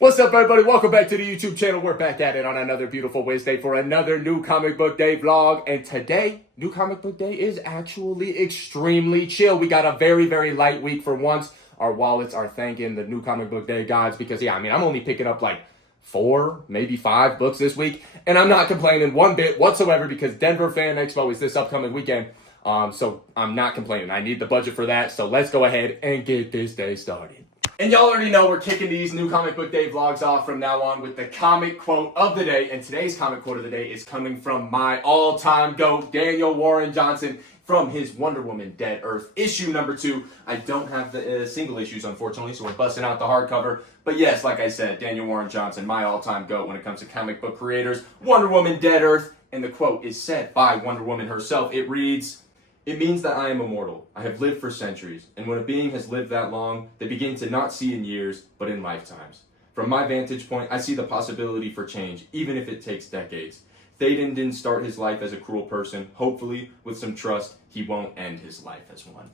What's up, everybody? Welcome back to the YouTube channel. We're back at it on another beautiful Wednesday for another new comic book day vlog. And today, new comic book day is actually extremely chill. We got a very, very light week for once. Our wallets are thanking the new comic book day gods because, I'm only picking up like 4, maybe 5 books this week. And I'm not complaining one bit whatsoever because Denver Fan Expo is this upcoming weekend. So I'm not complaining. I need the budget for that. So let's go ahead and get this day started. And y'all already know we're kicking these new comic book day vlogs off from now on with the comic quote of the day. And today's comic quote of the day is coming from my all-time GOAT, Daniel Warren Johnson, from his Wonder Woman Dead Earth issue number 2. I don't have the single issues, unfortunately, so we're busting out the hardcover. But yes, like I said, Daniel Warren Johnson, my all-time GOAT when it comes to comic book creators. Wonder Woman Dead Earth. And the quote is said by Wonder Woman herself. It reads, "It means that I am immortal. I have lived for centuries, and when a being has lived that long, they begin to not see in years, but in lifetimes. From my vantage point, I see the possibility for change, even if it takes decades. Théoden didn't start his life as a cruel person. Hopefully, with some trust, he won't end his life as one."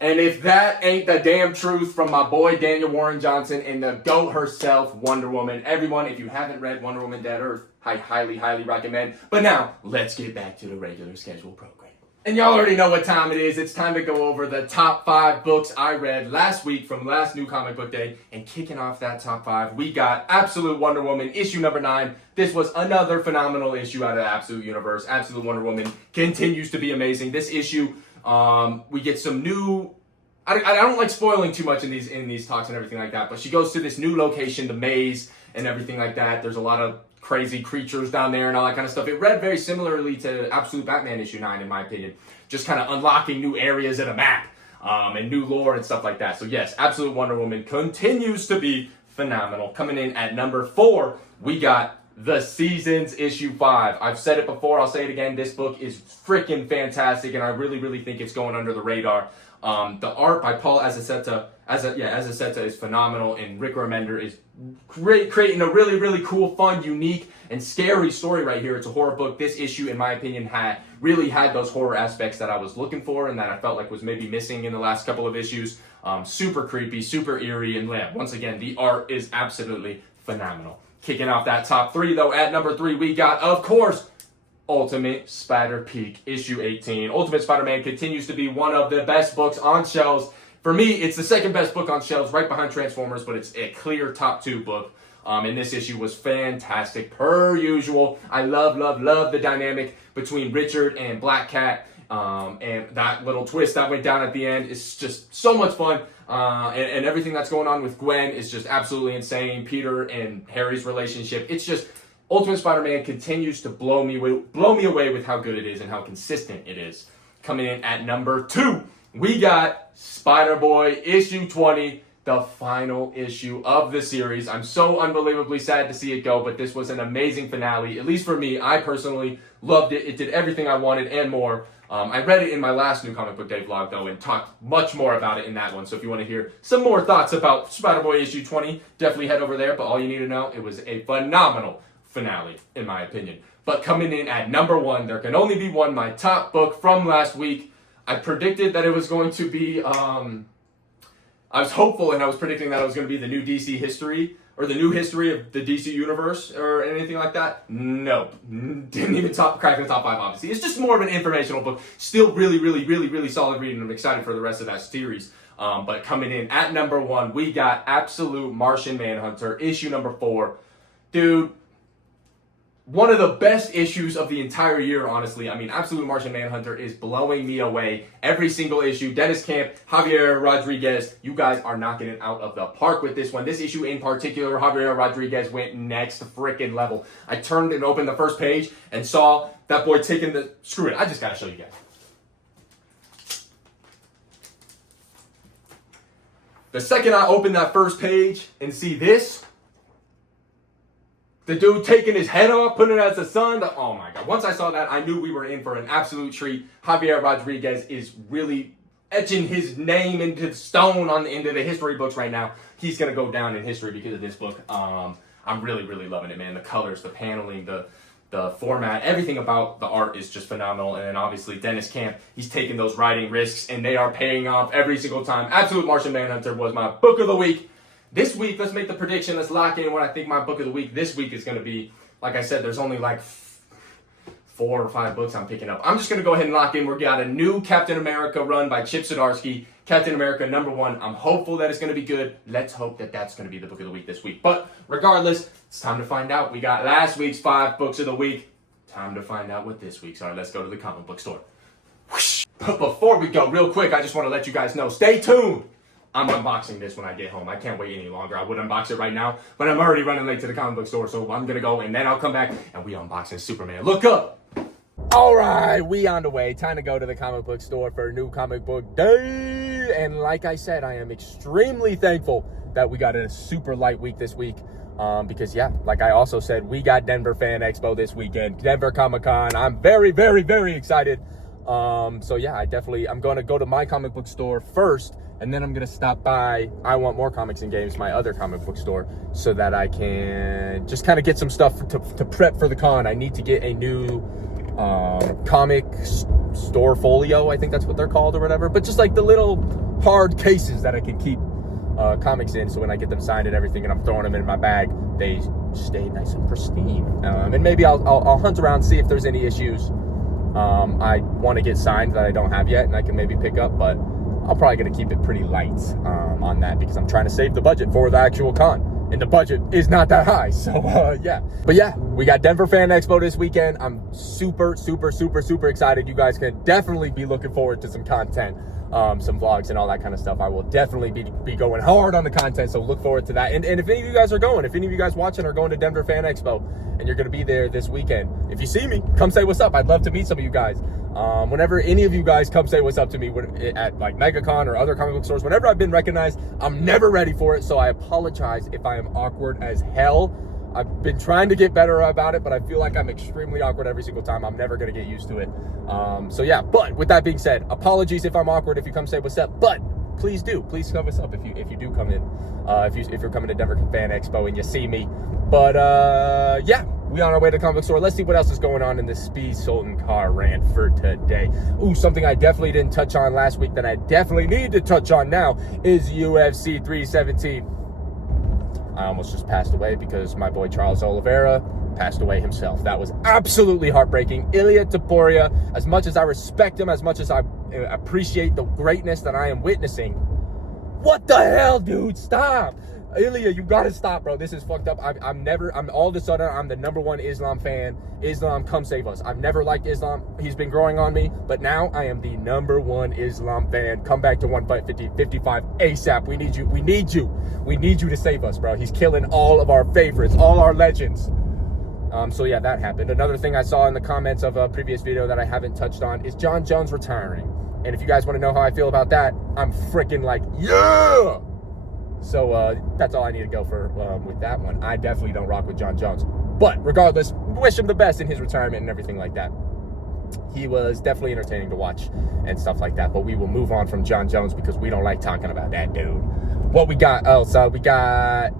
And if that ain't the damn truth from my boy Daniel Warren Johnson and the GOAT herself, Wonder Woman. Everyone, if you haven't read Wonder Woman Dead Earth, I highly, highly recommend. But now, let's get back to the regular schedule program. And y'all already know what time it is. It's time to go over the top 5 books I read last week from last new comic book day. And kicking off that top 5, we got Absolute Wonder Woman, issue number 9. This was another phenomenal issue out of the Absolute Universe. Absolute Wonder Woman continues to be amazing. This issue, we get some new... I don't like spoiling too much in these talks and everything like that, but she goes to this new location, the maze, and everything like that. There's a lot of crazy creatures down there and all that kind of stuff. It read very similarly to Absolute Batman issue 9, in my opinion. Just kind of unlocking new areas in a map, and new lore and stuff like that. So yes, Absolute Wonder Woman continues to be phenomenal. Coming in at number 4, we got The Seasons issue 5. I've said it before, I'll say it again. This book is freaking fantastic, and I really, really think it's going under the radar. The art by Paul Azaceta is phenomenal, and Rick Remender is great, creating a really, really cool, fun, unique, and scary story right here. It's a horror book. This issue, in my opinion, really had those horror aspects that I was looking for and that I felt like was maybe missing in the last couple of issues. Super creepy, super eerie, and once again, the art is absolutely phenomenal. Kicking off that top 3, though, at number 3, we got, of course, Ultimate Spider-Peak, issue 18. Ultimate Spider-Man continues to be one of the best books on shelves. For me, it's the second best book on shelves, right behind Transformers, but it's a clear top 2 book. And this issue was fantastic, per usual. I love the dynamic between Richard and Black Cat. And that little twist that went down at the end is just so much fun. And everything that's going on with Gwen is just absolutely insane. Peter and Harry's relationship, it's just... Ultimate Spider-Man continues to blow me away with how good it is and how consistent it is. Coming in at number 2, we got Spider-Boy issue 20, the final issue of the series. I'm so unbelievably sad to see it go, but this was an amazing finale. At least for me, I personally loved it. It did everything I wanted and more. I read it in my last new comic book day vlog, though, and talked much more about it in that one. So if you want to hear some more thoughts about Spider-Boy issue 20, definitely head over there. But all you need to know, it was a phenomenal finale, in my opinion. But coming in at number 1, there can only be one, my top book from last week. I predicted that it was going to be, I was hopeful and I was predicting that it was going to be the new DC history, or the new history of the DC universe, or anything like that. Nope. Didn't even crack the top 5, obviously. It's just more of an informational book. Still really solid reading. I'm excited for the rest of that series. But coming in at number 1, we got Absolute Martian Manhunter, issue number 4. Dude, one of the best issues of the entire year, honestly. I mean, Absolute Martian Manhunter is blowing me away. Every single issue. Dennis Camp, Javier Rodriguez, you guys are knocking it out of the park with this one. This issue in particular, Javier Rodriguez went next freaking level. I turned and opened the first page and saw that boy taking the... Screw it, I just gotta show you guys. The second I open that first page and see this... The dude taking his head off, putting it as a sun. Oh my God. Once I saw that, I knew we were in for an absolute treat. Javier Rodriguez is really etching his name into stone into the history books right now. He's going to go down in history because of this book. I'm really loving it, man. The colors, the paneling, the format, everything about the art is just phenomenal. And then obviously Dennis Camp, he's taking those writing risks and they are paying off every single time. Absolute Martian Manhunter was my book of the week. This week, let's make the prediction. Let's lock in what I think my book of the week this week is going to be. Like I said, there's only like 4 or 5 books I'm picking up. I'm just going to go ahead and lock in. We got a new Captain America run by Chip Zdarsky. Captain America #1. I'm hopeful that it's going to be good. Let's hope that that's going to be the book of the week this week. But regardless, it's time to find out. We got last week's 5 books of the week. Time to find out what this week's are. Let's go to the comic book store. Whoosh. But before we go, real quick, I just want to let you guys know, stay tuned. I'm unboxing this when I get home. I can't wait any longer. I would unbox it right now, but I'm already running late to the comic book store, so I'm going to go, and then I'll come back, and we unboxing Superman. Look up. All right, we on the way. Time to go to the comic book store for a new comic book day. And like I said, I am extremely thankful that we got a super light week this week. Because yeah, like I also said, we got Denver Fan Expo this weekend, Denver Comic-Con. I'm very, very, very excited. So yeah, I'm going to go to my comic book store first, and then I'm going to stop by I Want More Comics and Games, my other comic book store, so that I can just kind of get some stuff to prep for the con. I need to get a new comic store folio, I think that's what they're called or whatever, but just like the little hard cases that I can keep comics in, so when I get them signed and everything and I'm throwing them in my bag, they stay nice and pristine. And maybe I'll hunt around, see if there's any issues I want to get signed that I don't have yet and I can maybe pick up, but I'm probably going to keep it pretty light on that, because I'm trying to save the budget for the actual con. And the budget is not that high, so yeah. But yeah, we got Denver Fan Expo this weekend. I'm super, super, super, super excited. You guys can definitely be looking forward to some content, some vlogs and all that kind of stuff. I will definitely be going hard on the content, so look forward to that. And if any of you guys are going, if any of you guys watching are going to Denver Fan Expo and you're going to be there this weekend, if you see me, come say what's up. I'd love to meet some of you guys. Whenever any of you guys come say what's up to me at like MegaCon or other comic book stores, whenever I've been recognized, I'm never ready for it, so I apologize if I am awkward as hell. I've been trying to get better about it, but I feel like I'm extremely awkward every single time. I'm never going to get used to it. So yeah, but with that being said, apologies if I'm awkward if you come say what's up, but please come what's up if you do come in, if you're coming to Denver Fan Expo and you see me. But yeah, we on our way to the comic book store. Let's see what else is going on in the Speed Sultan car rant for today. Ooh, something I definitely didn't touch on last week that I definitely need to touch on now is UFC 317. I almost just passed away because my boy Charles Oliveira passed away himself. That was absolutely heartbreaking. Ilia Topuria, as much as I respect him, as much as I appreciate the greatness that I am witnessing, what the hell, dude? Stop. Ilya, you gotta stop, bro. This is fucked up. I'm all of a sudden, I'm the #1 Islam fan. Islam, come save us. I've never liked Islam. He's been growing on me, but now I am the #1 Islam fan. Come back to 155 ASAP. We need you. We need you. We need you to save us, bro. He's killing all of our favorites, all our legends. So yeah, that happened. Another thing I saw in the comments of a previous video that I haven't touched on is John Jones retiring. And if you guys want to know how I feel about that, I'm freaking like, yeah! So that's all I need to go for with that one. I definitely don't rock with John Jones. But regardless, wish him the best in his retirement and everything like that. He was definitely entertaining to watch and stuff like that. But we will move on from John Jones because we don't like talking about that dude. What we got else? We got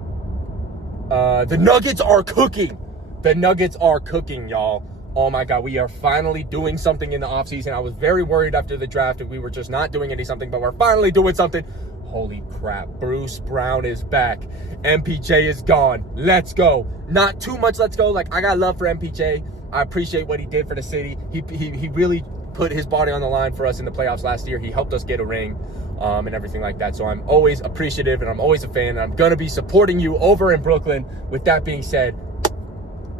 the Nuggets are cooking. The Nuggets are cooking, y'all. Oh my God, we are finally doing something in the offseason. I was very worried after the draft and we were just not doing something, but we're finally doing something. Holy crap, Bruce Brown is back. MPJ is gone. Let's go. Not too much let's go. Like, I got love for MPJ. I appreciate what he did for the city. He really put his body on the line for us in the playoffs last year. He helped us get a ring and everything like that. So I'm always appreciative and I'm always a fan. And I'm going to be supporting you over in Brooklyn. With that being said,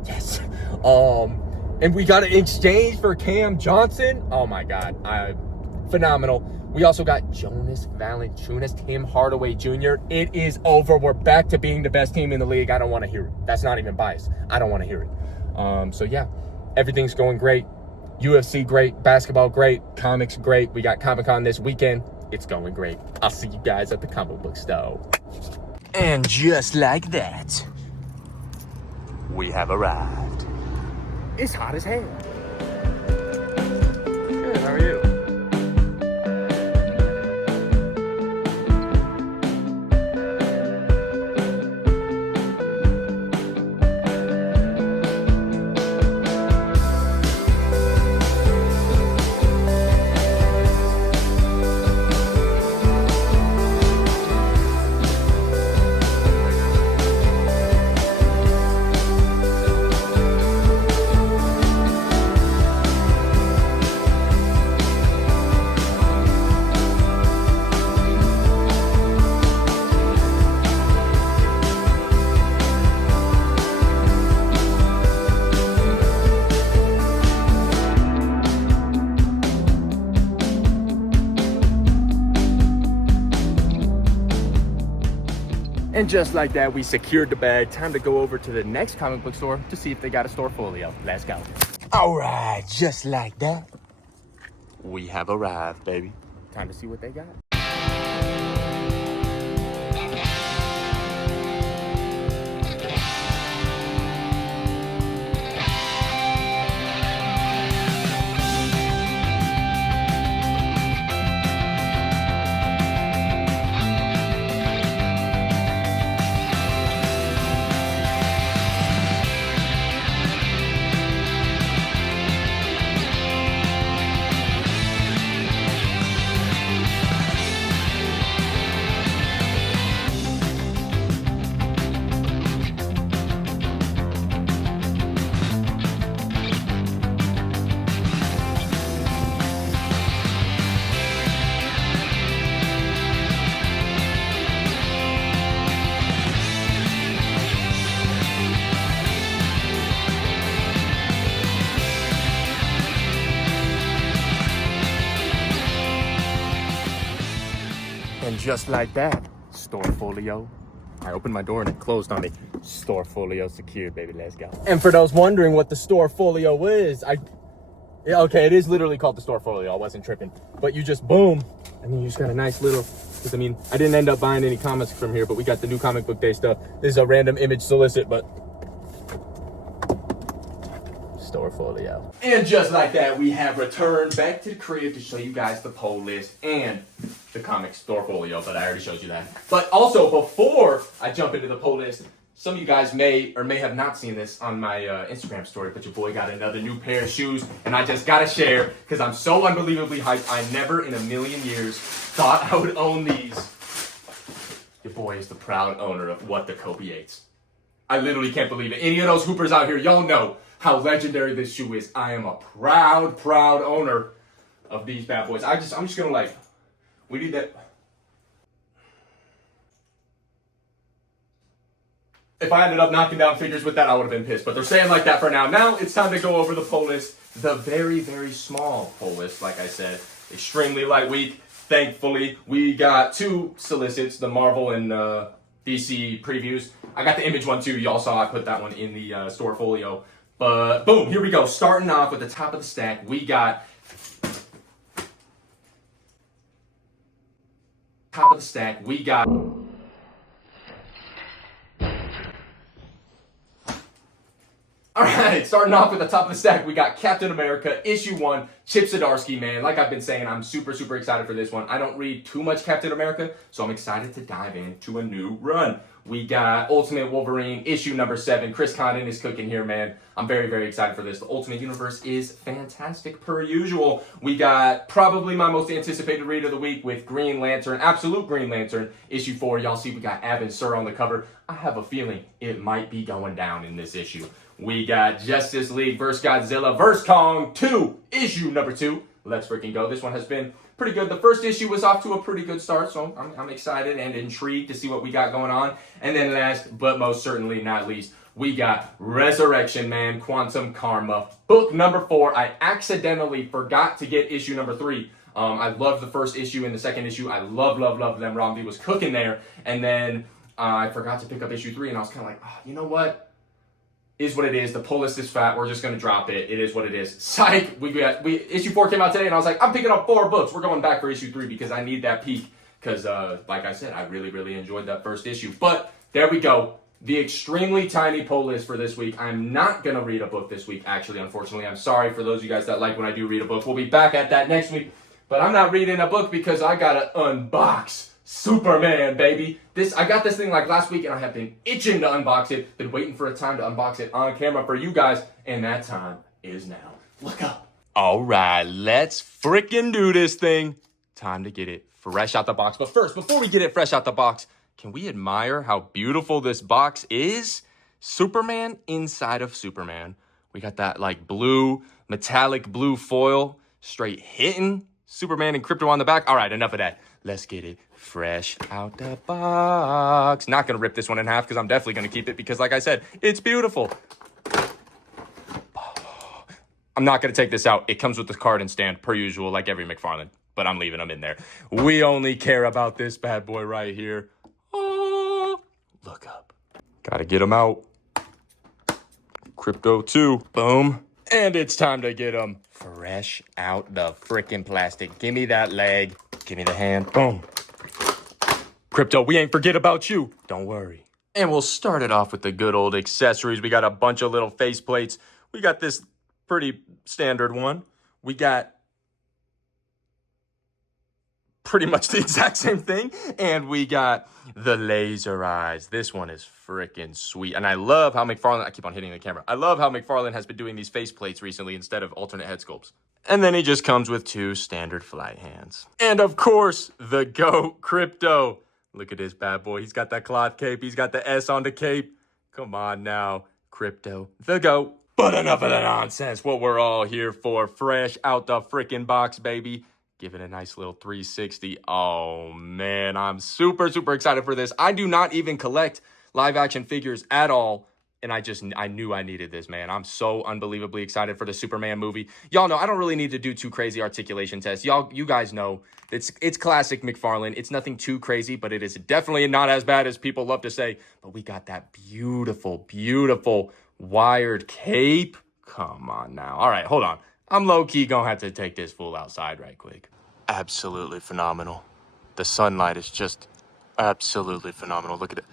yes. And we got an exchange for Cam Johnson. Oh my God. Phenomenal. We also got Jonas Valanciunas, Tim Hardaway Jr. It is over. We're back to being the best team in the league. I don't want to hear it. That's not even biased. I don't want to hear it. So yeah, everything's going great. UFC great, basketball great, comics great. We got Comic-Con this weekend. It's going great. I'll see you guys at the comic book store. And just like that, we have arrived. It's hot as hell. Good, how are you? And just like that, we secured the bag. Time to go over to the next comic book store to see if they got a store folio. Let's go. All right, just like that, we have arrived, baby. Time to see what they got. And just like that, store folio. I opened my door and it closed on me. Store folio secured, baby. Let's go. And for those wondering what the store folio is, okay, it is literally called the store folio. I wasn't tripping. But you just boom, and then you just got a nice little, because I mean, I didn't end up buying any comics from here, but we got the new comic book day stuff. This is a random image solicit, but store folio. And just like that, we have returned back to the crib to show you guys the poll list and the comic store folio, but I already showed you that. But also, before I jump into the poll list, some of you guys may or may have not seen this on my Instagram story, but your boy got another new pair of shoes, and I just gotta share because I'm so unbelievably hyped. I never in a million years thought I would own these. Your boy is the proud owner of What the Kobe Eights. I literally can't believe it. Any of those hoopers out here, y'all know how legendary this shoe is. I am a proud owner of these bad boys. I'm just gonna like, we need that. If I ended up knocking down figures with that, I would have been pissed. But they're staying like that for now. Now it's time to go over the poll list. The very, very small poll list, like I said. Extremely light week. Thankfully, we got two solicits, the Marvel and DC previews. I got the Image one too. Y'all saw I put that one in the store folio. But boom, here we go. Starting off with the top of the stack, we got all right, starting off with the top of the stack, we got Captain America, issue 1, Chip Zdarsky, man. Like I've been saying, I'm super excited for this one. I don't read too much Captain America, so I'm excited to dive into a new run. We got Ultimate Wolverine, issue number 7. Chris Condon is cooking here, man. I'm very excited for this. The Ultimate Universe is fantastic per usual. We got probably my most anticipated read of the week with Green Lantern, Absolute Green Lantern, issue 4. Y'all see we got Abin Sur on the cover. I have a feeling it might be going down in this issue. We got Justice League vs. Godzilla vs. Kong 2, issue number 2. Let's freaking go. This one has been pretty good. The first issue was off to a pretty good start, so I'm excited and intrigued to see what we got going on. And then last, but most certainly not least, we got Resurrection Man, Quantum Karma, book number 4. I accidentally forgot to get issue number 3. I loved the first issue and the second issue. I love them. Romney was cooking there. And then I forgot to pick up issue 3, and I was kind of like, oh, you know what? Is what it is. The pull list is fat. We're just going to drop it. It is what it is. Psych. Issue 4 came out today, and I was like, I'm picking up 4 books. We're going back for issue 3 because I need that peak. Because, like I said, I really enjoyed that first issue. But there we go. The extremely tiny pull list for this week. I'm not going to read a book this week, actually, unfortunately. I'm sorry for those of you guys that like when I do read a book. We'll be back at that next week. But I'm not reading a book because I got to unbox Superman, baby. I got this thing like last week, and I have been itching to unbox it. Been waiting for a time to unbox it on camera for you guys, and that time is now. Look up. All right, let's freaking do this thing. Time to get it fresh out the box. But first, before we get it fresh out the box, can we admire how beautiful this box is? Superman inside of Superman. We got that like blue, metallic blue foil, straight hitting Superman and Krypto on the back. All right, enough of that. Let's get it fresh out the box. Not going to rip this one in half because I'm definitely going to keep it because, like I said, it's beautiful. I'm not going to take this out. It comes with the card and stand per usual like every McFarlane, but I'm leaving them in there. We only care about this bad boy right here. Oh, Gotta get him out. Crypto 2. Boom. And it's time to get him fresh out the frickin' plastic. Give me that leg. Give me the hand. Boom. Crypto, we ain't forget about you. Don't worry. And we'll start it off with the good old accessories. We got a bunch of little face plates. We got this pretty standard one. We got pretty much the exact same thing. And we got the laser eyes. This one is freaking sweet. And I love how McFarlane, I keep on hitting the camera. I love how McFarlane has been doing these face plates recently instead of alternate head sculpts. And then he just comes with 2 standard flight hands. And of course, the GOAT, Crypto. Look at this bad boy. He's got that cloth cape. He's got the S on the cape. Come on now, Crypto, the GOAT. But enough of the nonsense. What we're all here for, fresh out the freaking box, baby. Give it a nice little 360. Oh, man, I'm super, super excited for this. I do not even collect live action figures at all. And I knew I needed this, man. I'm so unbelievably excited for the Superman movie. Y'all know I don't really need to do too crazy articulation tests. You guys know it's classic McFarlane. It's nothing too crazy, but it is definitely not as bad as people love to say. But we got that beautiful, beautiful wired cape. Come on now. All right, hold on. I'm low-key gonna have to take this fool outside right quick. Absolutely phenomenal. The sunlight is just absolutely phenomenal. Look at it.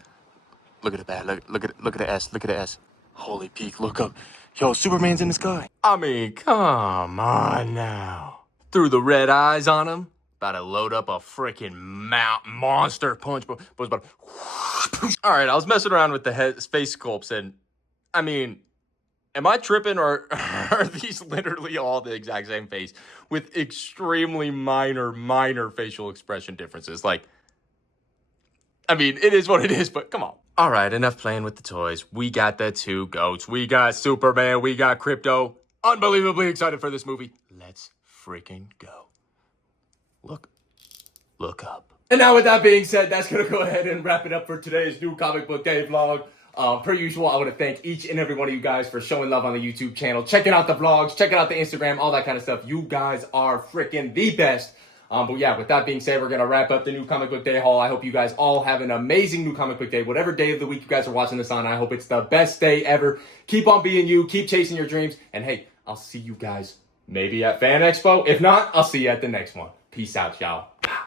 Look at the bat. Look at the S. Look at the S. Holy peak. Look up. Yo, Superman's in the sky. I mean, come on now. Threw the red eyes on him. About to load up a freaking monster punch. All right, I was messing around with the face sculpts, and I mean, am I tripping, or are these literally all the exact same face with extremely minor facial expression differences? Like, I mean, it is what it is, but come on. All right, enough playing with the toys. We got the 2 GOATs. We got Superman. We got Crypto. Unbelievably excited for this movie. Let's freaking go. Look up. And now with that being said, that's going to go ahead and wrap it up for today's New Comic Book Day vlog. Per usual, I want to thank each and every one of you guys for showing love on the YouTube channel, checking out the vlogs, checking out the Instagram, all that kind of stuff. You guys are freaking the best. But yeah, with that being said, we're going to wrap up the New Comic Book Day haul. I hope you guys all have an amazing New Comic Book Day. Whatever day of the week you guys are watching this on, I hope it's the best day ever. Keep on being you. Keep chasing your dreams. And hey, I'll see you guys maybe at Fan Expo. If not, I'll see you at the next one. Peace out, y'all.